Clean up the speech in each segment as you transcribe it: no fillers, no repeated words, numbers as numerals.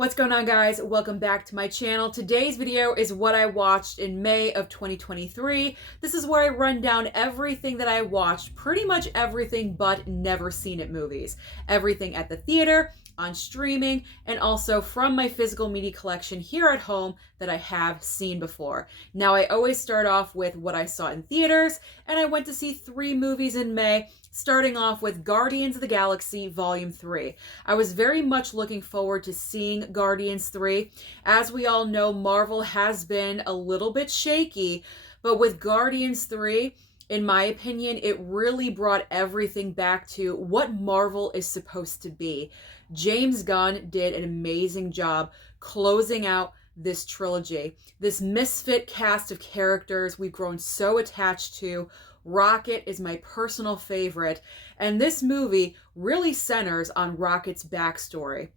What's going on, guys? Welcome back to my channel. Today's video is what I watched in May of 2023. This is where I run down everything that I watched, pretty much everything but never seen it movies. Everything at the theater, on streaming, and also from my physical media collection here at home that I have seen before. Now, I always start off with what I saw in theaters, and I went to see 3 movies in May, starting off with Guardians of the Galaxy Volume 3. I was very much looking forward to seeing Guardians 3. As we all know, Marvel has been a little bit shaky, but with Guardians 3, in my opinion, it really brought everything back to what Marvel is supposed to be. James Gunn did an amazing job closing out this trilogy. This misfit cast of characters we've grown so attached to. Rocket is my personal favorite, and this movie really centers on Rocket's backstory.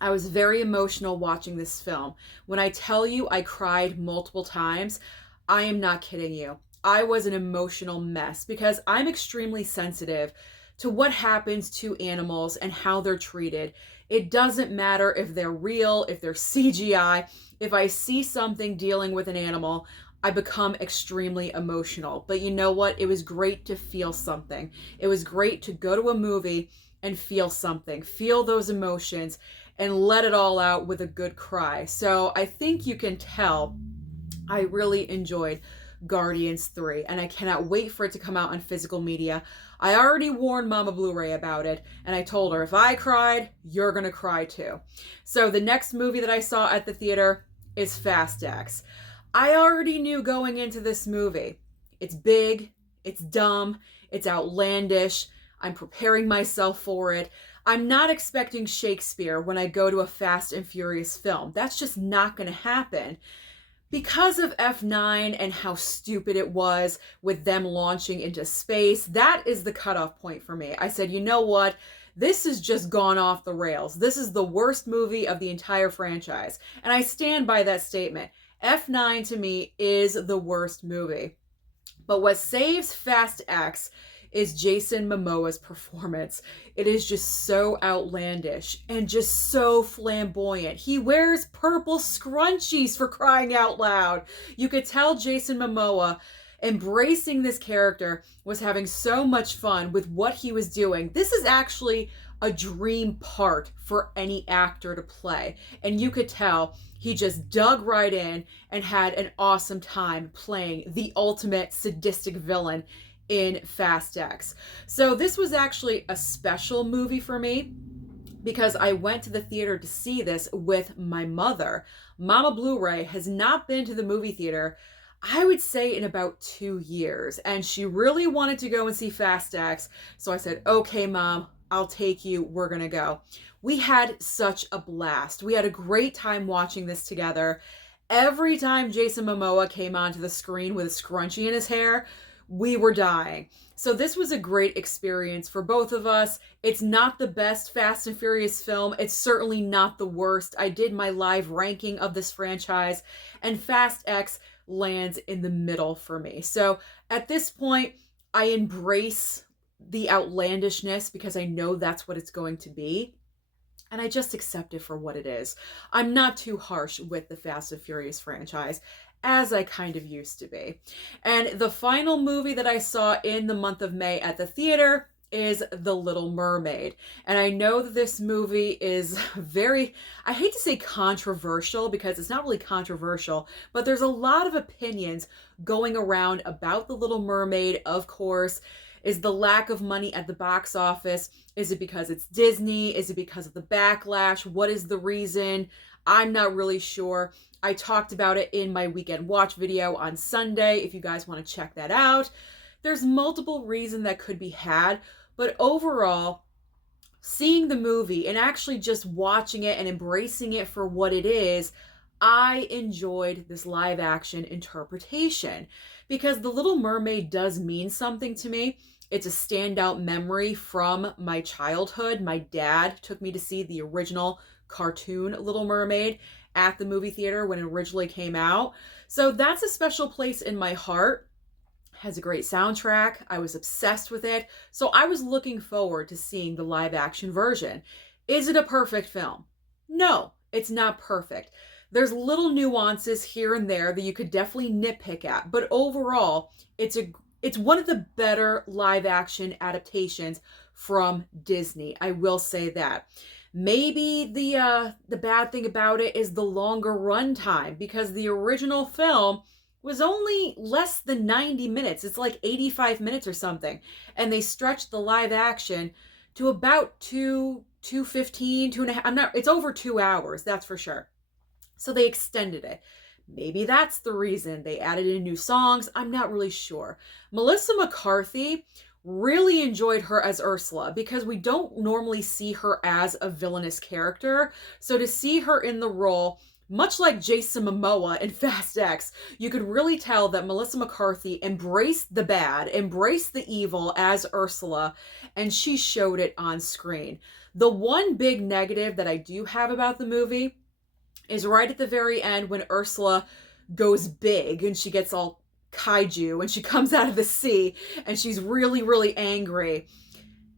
I was very emotional watching this film. When I tell you I cried multiple times, I am not kidding you. I was an emotional mess because I'm extremely sensitive to what happens to animals and how they're treated. It doesn't matter if they're real, if they're CGI. If I see something dealing with an animal, I become extremely emotional. But you know what? It was great to feel something. It was great to go to a movie and feel something, feel those emotions, and let it all out with a good cry. So I think you can tell I really enjoyed Guardians 3, and I cannot wait for it to come out on physical media. I already warned Mama Blu-ray about it, and I told her, if I cried, you're gonna cry too. So the next movie that I saw at the theater is Fast X. I already knew going into this movie, it's big, it's dumb, it's outlandish. I'm preparing myself for it. I'm not expecting Shakespeare when I go to a Fast and Furious film. That's just not going to happen. Because of F9 and how stupid it was with them launching into space, that is the cutoff point for me. I said, you know what? This has just gone off the rails. This is the worst movie of the entire franchise. And I stand by that statement. F9 to me is the worst movie. But what saves Fast X is Jason Momoa's performance. It is just so outlandish and just so flamboyant. He wears purple scrunchies, for crying out loud. You could tell Jason Momoa, embracing this character, was having so much fun with what he was doing. This is actually a dream part for any actor to play. And you could tell he just dug right in and had an awesome time playing the ultimate sadistic villain in Fast X. So this was actually a special movie for me because I went to the theater to see this with my mother. Mama Blu-ray has not been to the movie theater, I would say, in about 2 years. And she really wanted to go and see Fast X. So I said, okay, Mom, I'll take you. We're going to go. We had such a blast. We had a great time watching this together. Every time Jason Momoa came onto the screen with a scrunchie in his hair, we were dying. So this was a great experience for both of us. It's not the best Fast and Furious film. It's certainly not the worst. I did my live ranking of this franchise, and Fast X lands in the middle for me. So at this point, I embrace the outlandishness because I know that's what it's going to be. And I just accept it for what it is. I'm not too harsh with the Fast and Furious franchise, as I kind of used to be. And the final movie that I saw in the month of May at the theater is The Little Mermaid. And I know that this movie is very, I hate to say controversial because it's not really controversial, but there's a lot of opinions going around about The Little Mermaid, of course. Is the lack of money at the box office? Is it because it's Disney? Is it because of the backlash? What is the reason? I'm not really sure. I talked about it in my weekend watch video on Sunday, if you guys want to check that out. There's multiple reasons that could be had, but overall, seeing the movie and actually just watching it and embracing it for what it is, I enjoyed this live action interpretation because The Little Mermaid does mean something to me. It's a standout memory from my childhood. My dad took me to see the original cartoon Little Mermaid at the movie theater when it originally came out. So that's a special place in my heart. It has a great soundtrack. I was obsessed with it. So I was looking forward to seeing the live action version. Is it a perfect film? No, It's not perfect. There's little nuances here and there that you could definitely nitpick at, but overall, it's one of the better live action adaptations from Disney. I will say that. Maybe the bad thing about it is the longer runtime, because the original film was only less than 90 minutes. It's like 85 minutes or something. And they stretched the live action to about 2:15, 2.5. It's over 2 hours, that's for sure. So they extended it. Maybe that's the reason they added in new songs. I'm not really sure. Melissa McCarthy, really enjoyed her as Ursula, because we don't normally see her as a villainous character. So to see her in the role, much like Jason Momoa in Fast X, you could really tell that Melissa McCarthy embraced the bad, embraced the evil as Ursula, and she showed it on screen. The one big negative that I do have about the movie is right at the very end when Ursula goes big and she gets all kaiju and she comes out of the sea and she's really, really angry.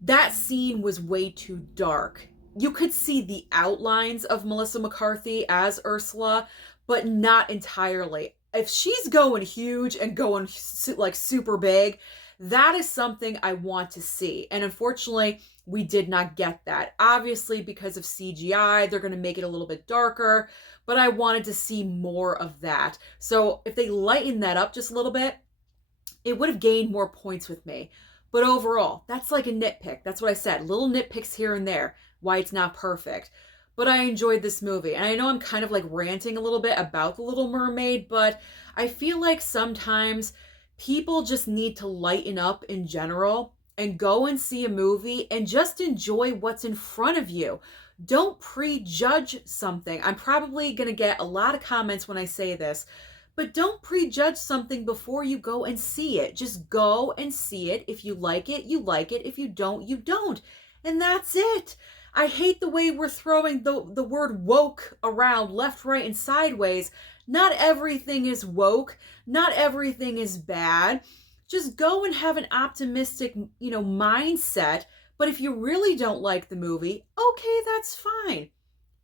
That scene was way too dark. You could see the outlines of Melissa McCarthy as Ursula, but not entirely. If she's going huge and going like super big, that is something I want to see. And unfortunately, we did not get that. Obviously, because of CGI, they're going to make it a little bit darker, but I wanted to see more of that. So if they lighten that up just a little bit, it would have gained more points with me. But overall, that's like a nitpick. That's what I said. Little nitpicks here and there, why it's not perfect. But I enjoyed this movie. And I know I'm kind of like ranting a little bit about The Little Mermaid, but I feel like sometimes people just need to lighten up in general and go and see a movie and just enjoy what's in front of you. Don't prejudge something. I'm probably going to get a lot of comments when I say this, but don't prejudge something before you go and see it. Just go and see it. If you like it, you like it. If you don't, you don't. And that's it. I hate the way we're throwing the word woke around left, right, and sideways. Not everything is woke. Not everything is bad. Just go and have an optimistic, mindset. But if you really don't like the movie, okay, that's fine.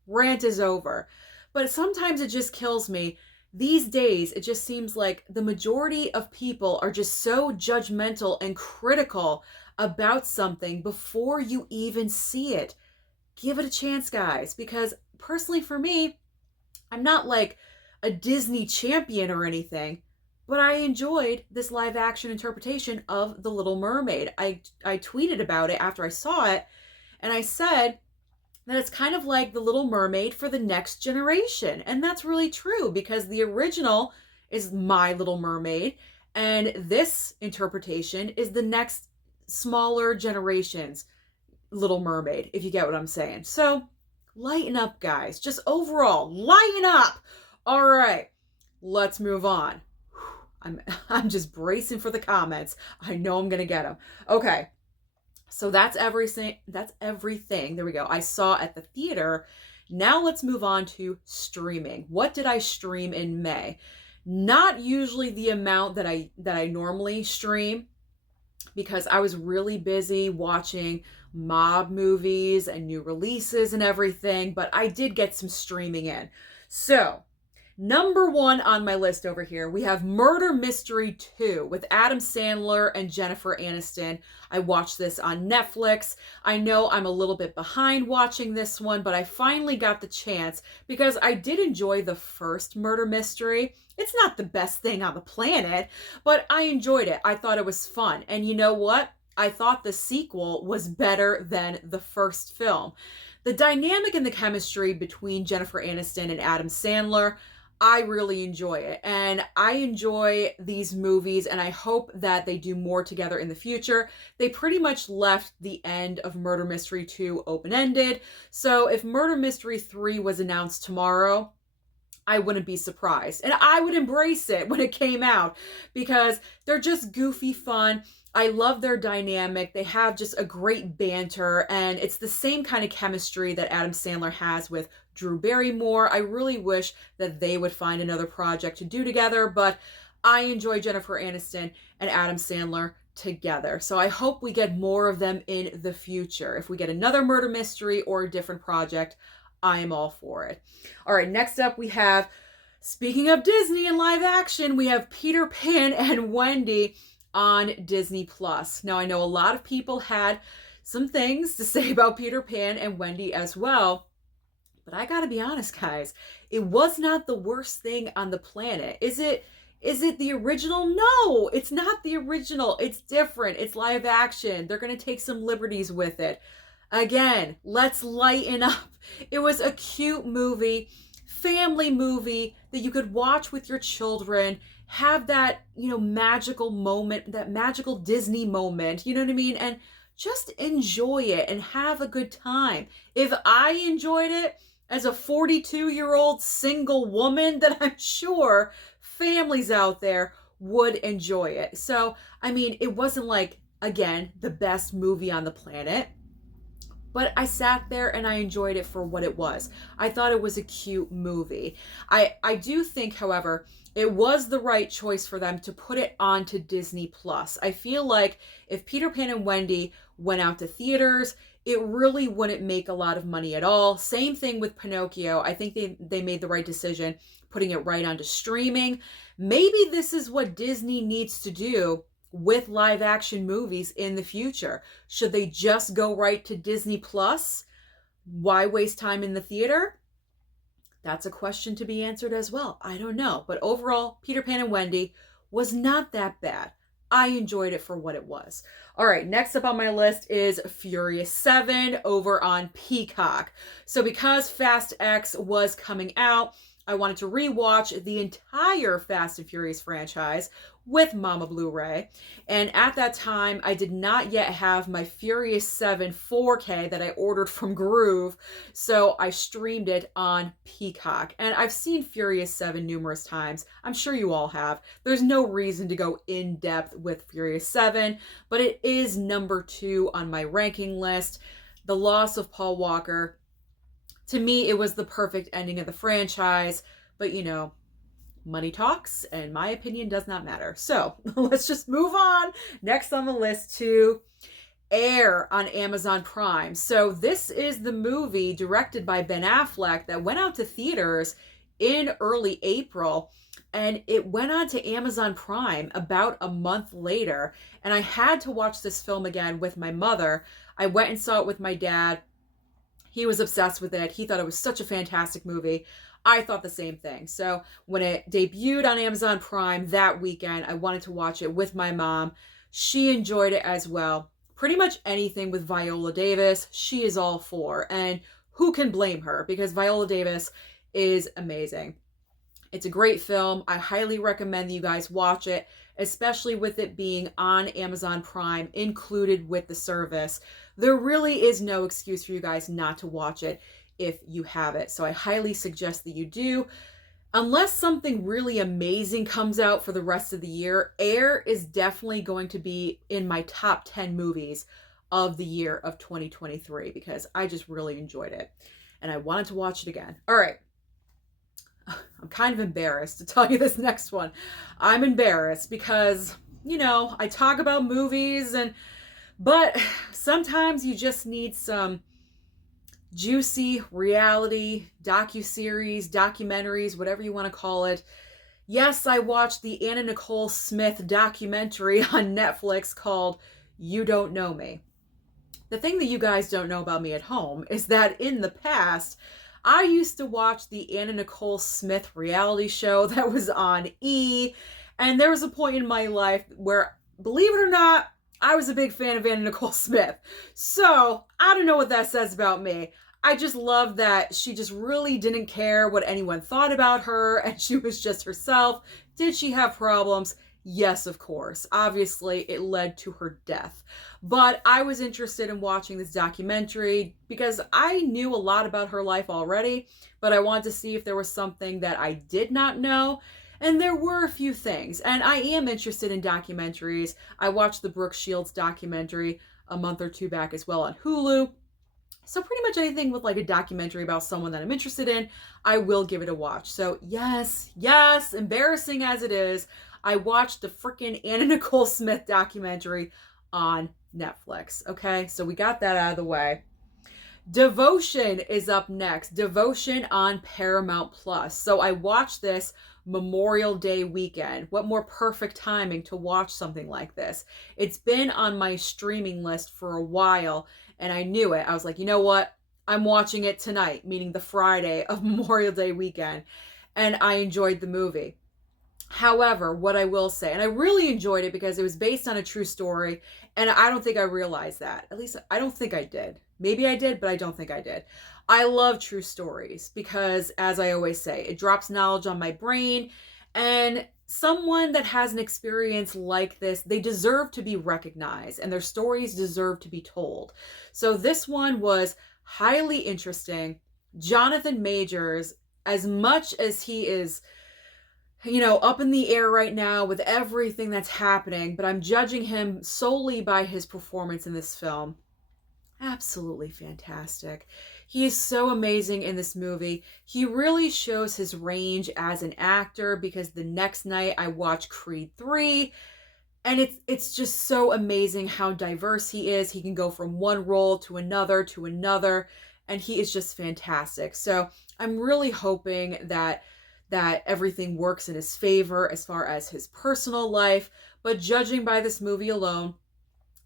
Rant is over. But sometimes it just kills me. These days, it just seems like the majority of people are just so judgmental and critical about something before you even see it. Give it a chance, guys, because personally for me, I'm not like a Disney champion or anything, but I enjoyed this live action interpretation of The Little Mermaid. I tweeted about it after I saw it, and I said that it's kind of like The Little Mermaid for the next generation. And that's really true, because the original is My Little Mermaid, and this interpretation is the next smaller generation's Little Mermaid, if you get what I'm saying. So lighten up, guys. Just overall, lighten up. All right, let's move on. I'm just bracing for the comments. I know I'm gonna get them. Okay, so that's everything. That's everything. There we go. I saw at the theater. Now let's move on to streaming. What did I stream in May? Not usually the amount that I normally stream, because I was really busy watching mob movies and new releases and everything, but I did get some streaming in. So, number one on my list over here, we have Murder Mystery 2 with Adam Sandler and Jennifer Aniston. I watched this on Netflix. I know I'm a little bit behind watching this one, but I finally got the chance because I did enjoy the first Murder Mystery. It's not the best thing on the planet, but I enjoyed it. I thought it was fun. And you know what? I thought the sequel was better than the first film. The dynamic and the chemistry between Jennifer Aniston and Adam Sandler, I really enjoy it. And I enjoy these movies, and I hope that they do more together in the future. They pretty much left the end of Murder Mystery 2 open-ended. So if Murder Mystery 3 was announced tomorrow, I wouldn't be surprised. And I would embrace it when it came out, because they're just goofy fun. I love their dynamic. They have just a great banter, and it's the same kind of chemistry that Adam Sandler has with Drew Barrymore. I really wish that they would find another project to do together, but I enjoy Jennifer Aniston and Adam Sandler together. So I hope we get more of them in the future. If we get another murder mystery or a different project, I am all for it. All right, next up we have, speaking of Disney and live action, we have Peter Pan and Wendy on Disney Plus. Now, I know a lot of people had some things to say about Peter Pan and Wendy as well, but I gotta be honest, guys, it was not the worst thing on the planet. Is it the original? No, it's not the original. It's different. It's live action. They're gonna take some liberties with it. Again, let's lighten up. It was a cute movie, family movie that you could watch with your children, have that, magical moment, that magical Disney moment, you know what I mean? And just enjoy it and have a good time. If I enjoyed it as a 42-year-old single woman, then I'm sure families out there would enjoy it. So, I mean, it wasn't like, again, the best movie on the planet, but I sat there and I enjoyed it for what it was. I thought it was a cute movie. I do think, however, it was the right choice for them to put it onto Disney Plus. I feel like if Peter Pan and Wendy went out to theaters, it really wouldn't make a lot of money at all. Same thing with Pinocchio. I think they made the right decision putting it right onto streaming. Maybe this is what Disney needs to do with live action movies in the future. Should they just go right to Disney Plus? Why waste time in the theater? That's a question to be answered as well. I don't know. But overall, Peter Pan and Wendy was not that bad. I enjoyed it for what it was. All right, next up on my list is Furious 7 over on Peacock. So because Fast X was coming out, I wanted to rewatch the entire Fast and Furious franchise with Mama Blu-ray. And at that time, I did not yet have my Furious 7 4K that I ordered from Groove, so I streamed it on Peacock. And I've seen Furious 7 numerous times. I'm sure you all have. There's no reason to go in depth with Furious 7, but it is number 2 on my ranking list. The loss of Paul Walker, to me, it was the perfect ending of the franchise, but money talks, and my opinion does not matter. So let's just move on. Next on the list to Air on Amazon Prime. So this is the movie directed by Ben Affleck that went out to theaters in early April, and it went on to Amazon Prime about a month later, and I had to watch this film again with my mother. I went and saw it with my dad. He was obsessed with it. He thought it was such a fantastic movie. I thought the same thing. So when it debuted on Amazon Prime that weekend, I wanted to watch it with my mom. She enjoyed it as well. Pretty much anything with Viola Davis, she is all for. And who can blame her? Because Viola Davis is amazing. It's a great film. I highly recommend that you guys watch it, especially with it being on Amazon Prime included with the service. There really is no excuse for you guys not to watch it if you have it. So I highly suggest that you do. Unless something really amazing comes out for the rest of the year, Air is definitely going to be in my top 10 movies of the year of 2023 because I just really enjoyed it and I wanted to watch it again. All right. I'm kind of embarrassed to tell you this next one. I'm embarrassed because, I talk about movies but sometimes you just need some juicy reality, docuseries, documentaries, whatever you want to call it. Yes, I watched the Anna Nicole Smith documentary on Netflix called You Don't Know Me. The thing that you guys don't know about me at home is that in the past, I used to watch the Anna Nicole Smith reality show that was on E! And there was a point in my life where, believe it or not, I was a big fan of Anna Nicole Smith. So, I don't know what that says about me. I just love that she just really didn't care what anyone thought about her, and she was just herself. Did she have problems? Yes, of course. Obviously, it led to her death. But I was interested in watching this documentary because I knew a lot about her life already, but I wanted to see if there was something that I did not know. And there were a few things. And I am interested in documentaries. I watched the Brooke Shields documentary a month or two back as well on Hulu. So pretty much anything with like a documentary about someone that I'm interested in, I will give it a watch. So yes, embarrassing as it is, I watched the freaking Anna Nicole Smith documentary on Netflix. Okay, so we got that out of the way. Devotion is up next. Devotion on Paramount Plus. So I watched this Memorial Day weekend. What more perfect timing to watch something like this? It's been on my streaming list for a while, and I knew it. I was like, you know what? I'm watching it tonight, meaning the Friday of Memorial Day weekend, and I enjoyed the movie. However, what I will say, and I really enjoyed it because it was based on a true story, and I don't think I realized that. At least I don't think I did. Maybe I did, but I don't think I did. I love true stories because, as I always say, it drops knowledge on my brain, and someone that has an experience like this, they deserve to be recognized, and their stories deserve to be told. So this one was highly interesting. Jonathan Majors, as much as he is, up in the air right now with everything that's happening, but I'm judging him solely by his performance in this film. Absolutely fantastic. He is so amazing in this movie. He really shows his range as an actor because the next night I watched Creed 3, and it's just so amazing how diverse he is. He can go from one role to another, and he is just fantastic. So I'm really hoping that everything works in his favor as far as his personal life. But judging by this movie alone,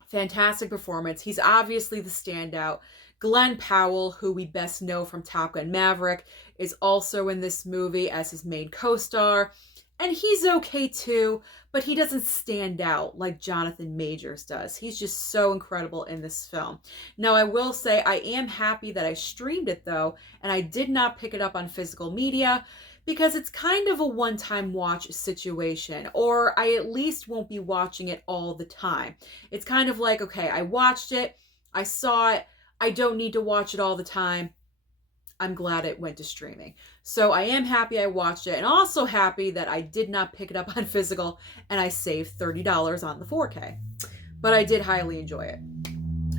fantastic performance. He's obviously the standout. Glenn Powell, who we best know from Top Gun Maverick, is also in this movie as his main co-star. And he's okay too, but he doesn't stand out like Jonathan Majors does. He's just so incredible in this film. Now, I will say I am happy that I streamed it though, and I did not pick it up on physical media, because it's kind of a one-time watch situation, or I at least won't be watching it all the time. It's kind of like, okay, I watched it, I saw it, I don't need to watch it all the time. I'm glad it went to streaming. So I am happy I watched it, and also happy that I did not pick it up on physical and I saved $30 on the 4K. But I did highly enjoy it,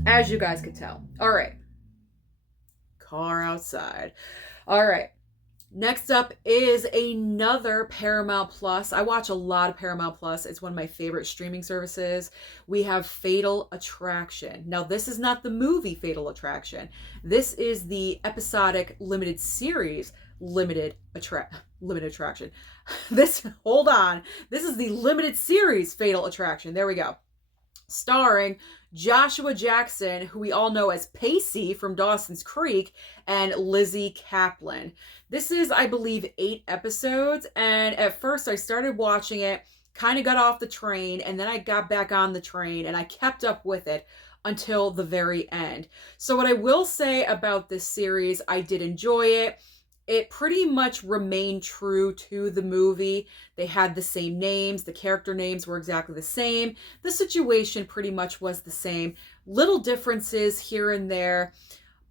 as you guys could tell. All right. Car outside. All right. Next up is another Paramount Plus. I watch a lot of Paramount Plus. It's one of my favorite streaming services. We have Fatal Attraction. Now, this is not the movie Fatal Attraction. This is the episodic limited series limited attraction. Hold on. This is the limited series Fatal Attraction. There we go. Starring Joshua Jackson, who we all know as Pacey from Dawson's Creek, and Lizzie Kaplan. This is, I believe, 8 episodes, and at first I started watching it, kind of got off the train, and then I got back on the train, and I kept up with it until the very end. So what I will say about this series, I did enjoy it. It pretty much remained true to the movie. They had the same names. The character names were exactly the same. The situation pretty much was the same. Little differences here and there.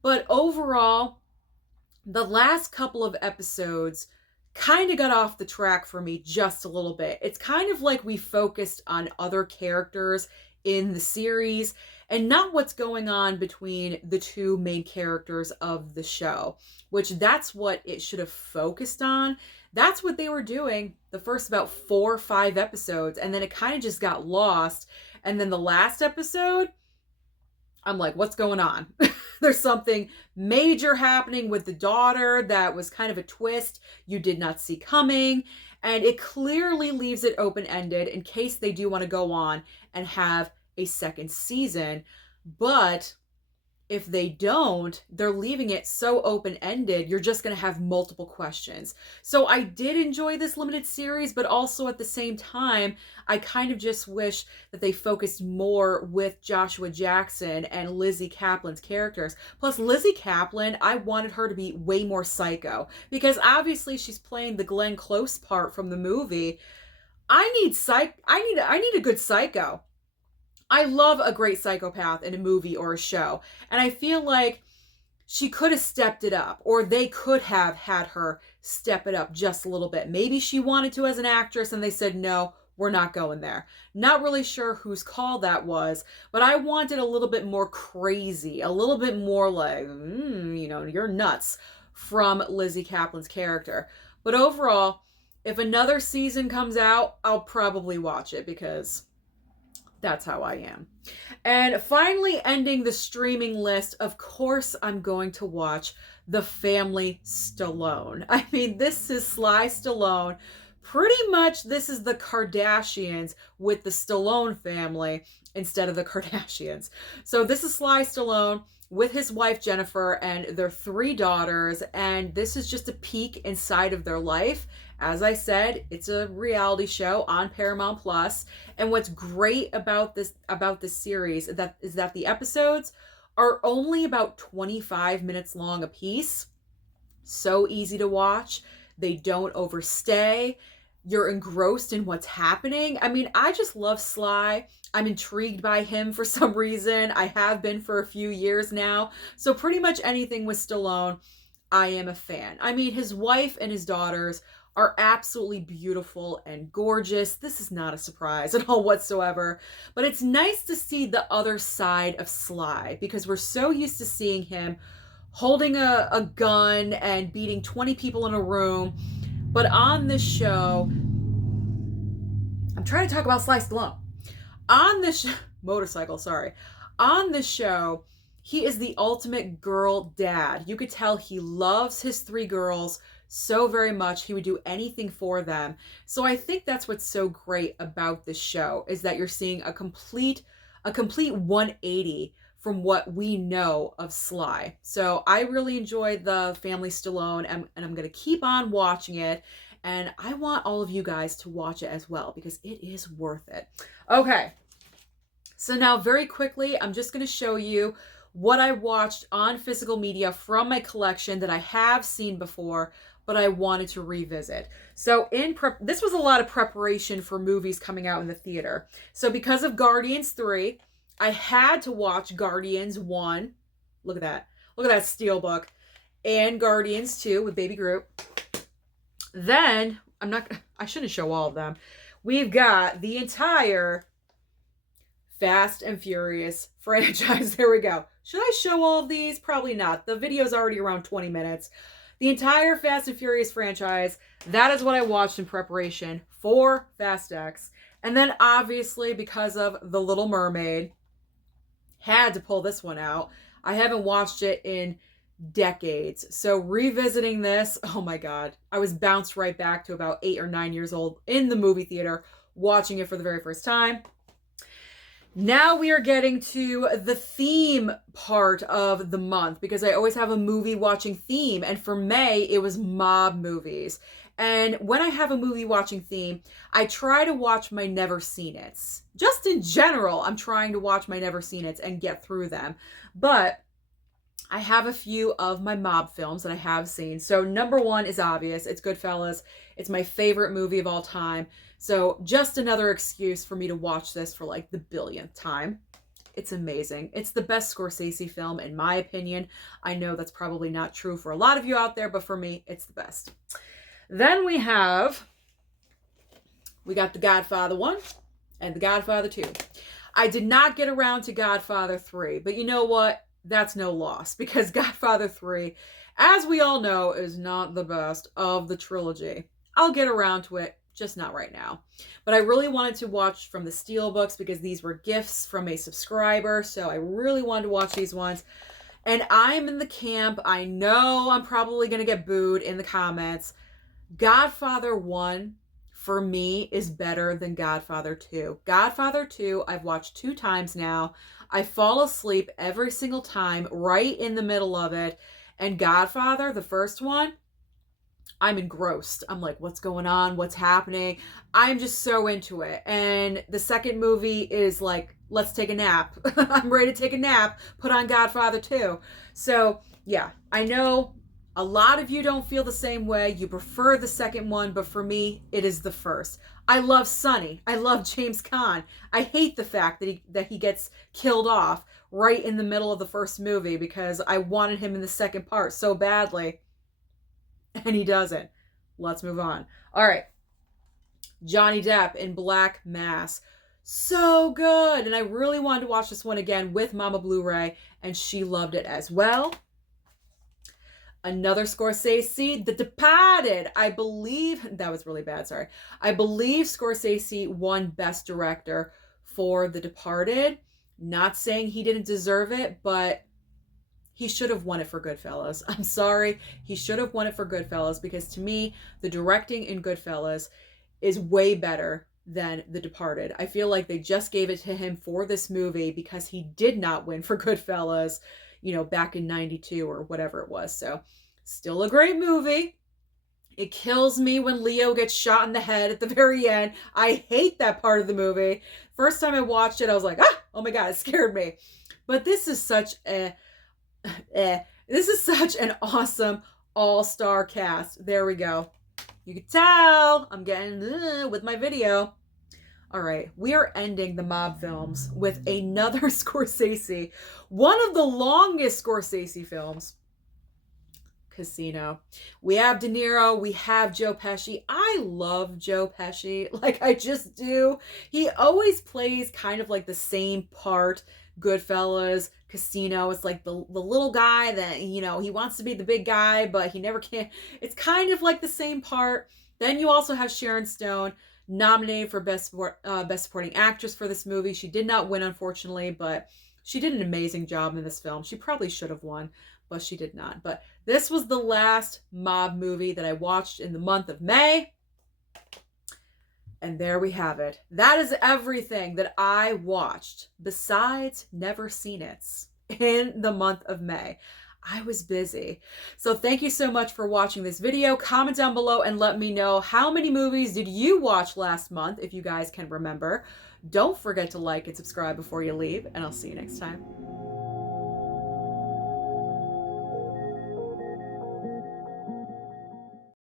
But overall, the last couple of episodes kind of got off the track for me just a little bit. It's kind of like we focused on other characters in the series and not what's going on between the two main characters of the show, which that's what it should have focused on. That's what they were doing the first about 4 or 5 episodes, and then it kind of just got lost. And then the last episode, I'm like, what's going on? There's something major happening with the daughter that was kind of a twist you did not see coming. And it clearly leaves it open-ended in case they do want to go on and have a second season. But if they don't, they're leaving it so open-ended, you're just going to have multiple questions. So I did enjoy this limited series, but also at the same time, I kind of just wish that they focused more with Joshua Jackson and Lizzie Kaplan's characters. Plus, Lizzie Kaplan, I wanted her to be way more psycho, because obviously she's playing the Glenn Close part from the movie. I need a good psycho. I love a great psychopath in a movie or a show. And I feel like she could have stepped it up, or they could have had her step it up just a little bit. Maybe she wanted to as an actress and they said, no, we're not going there. Not really sure whose call that was, but I wanted a little bit more crazy, a little bit more like, you're nuts from Lizzie Kaplan's character. But overall, if another season comes out, I'll probably watch it because That's how I am. And finally, ending the streaming list, of course, I'm going to watch The Family Stallone. I mean, this is Sly Stallone. Pretty much, this is the Kardashians with the Stallone family instead of the Kardashians. So this is Sly Stallone with his wife Jennifer and their 3 daughters, and this is just a peek inside of their life. As I said, it's a reality show on Paramount Plus, and what's great about this series is that the episodes are only about 25 minutes long a piece. So easy to watch. They don't overstay. You're engrossed in what's happening. I mean, I just love Sly. I'm intrigued by him for some reason. I have been for a few years now. So pretty much anything with Stallone, I am a fan. I mean, his wife and his daughters are absolutely beautiful and gorgeous. This is not a surprise at all whatsoever. But it's nice to see the other side of Sly, because we're so used to seeing him holding a gun and beating 20 people in a room. But on this show, I'm trying to talk about Sly Stallone. On this On this show, he is the ultimate girl dad. You could tell he loves his 3 girls so very much. He would do anything for them. So I think that's what's so great about this show, is that you're seeing a complete 180 from what we know of Sly. So I really enjoyed The Family Stallone, and I'm going to keep on watching it. And I want all of you guys to watch it as well, because it is worth it. Okay. So now very quickly, I'm just going to show you what I watched on physical media from my collection that I have seen before, but I wanted to revisit. So this was a lot of preparation for movies coming out in the theater. So because of Guardians 3, I had to watch Guardians 1. Look at that. Look at that steelbook. And Guardians 2 with Baby Groot. Then, I shouldn't show all of them. We've got the entire Fast and Furious franchise. There we go. Should I show all of these? Probably not. The video's already around 20 minutes. The entire Fast and Furious franchise. That is what I watched in preparation for Fast X. And then obviously, because of The Little Mermaid, had to pull this one out. I haven't watched it in decades. So revisiting this, oh my God, I was bounced right back to about 8 or 9 years old in the movie theater, watching it for the very first time. Now we are getting to the theme part of the month, because I always have a movie watching theme. And for May, it was mob movies. And when I have a movie watching theme, I try to watch my never seen it's. Just in general, I'm trying to watch my never seen it's and get through them. But I have a few of my mob films that I have seen. So number 1 is obvious. It's Goodfellas. It's my favorite movie of all time. So just another excuse for me to watch this for like the billionth time. It's amazing. It's the best Scorsese film, in my opinion. I know that's probably not true for a lot of you out there, but for me, it's the best. Then we got The Godfather 1 and The Godfather 2. I did not get around to Godfather 3, but you know what? That's no loss, because Godfather 3, as we all know, is not the best of the trilogy. I'll get around to it, just not right now. But I really wanted to watch from the steelbooks, because these were gifts from a subscriber, so I really wanted to watch these ones. And I'm in the camp, I know I'm probably going to get booed in the comments. Godfather 1, for me, is better than Godfather 2. Godfather 2, I've watched 2 times now. I fall asleep every single time, right in the middle of it. And Godfather, the first one, I'm engrossed. I'm like, what's going on? What's happening? I'm just so into it. And the second movie is like, let's take a nap. I'm ready to take a nap. Put on Godfather 2. So, yeah, I know a lot of you don't feel the same way. You prefer the second one, but for me, it is the first. I love Sonny. I love James Caan. I hate the fact that he gets killed off right in the middle of the first movie, because I wanted him in the second part so badly, and he doesn't. Let's move on. All right. Johnny Depp in Black Mass. So good. And I really wanted to watch this one again with Mama Blu-ray, and she loved it as well. Another Scorsese, The Departed. I believe, that was really bad, sorry. I believe Scorsese won Best Director for The Departed. Not saying he didn't deserve it, but he should have won it for Goodfellas. I'm sorry. He should have won it for Goodfellas, because to me, the directing in Goodfellas is way better than The Departed. I feel like they just gave it to him for this movie because he did not win for Goodfellas, you know, back in 92 or whatever it was. So still a great movie. It kills me when Leo gets shot in the head at the very end. I hate that part of the movie. First time I watched it, I was like, oh my God, it scared me. But this is such an awesome all-star cast. There we go. You can tell I'm getting with my video. All right, we are ending the mob films with another Scorsese. One of the longest Scorsese films. Casino. We have De Niro, we have Joe Pesci. I love Joe Pesci, like I just do. He always plays kind of like the same part. Goodfellas, Casino, it's like the little guy that, you know, he wants to be the big guy, but he never can. It's kind of like the same part. Then you also have Sharon Stone, nominated for Best Supporting Actress for this movie. She did not win, unfortunately, but she did an amazing job in this film. She probably should have won, but she did not. But this was the last mob movie that I watched in the month of May. And there we have it. That is everything that I watched, besides Never Seen It's, in the month of May. I was busy. So thank you so much for watching this video. Comment down below and let me know, how many movies did you watch last month, if you guys can remember. Don't forget to like and subscribe before you leave, and I'll see you next time.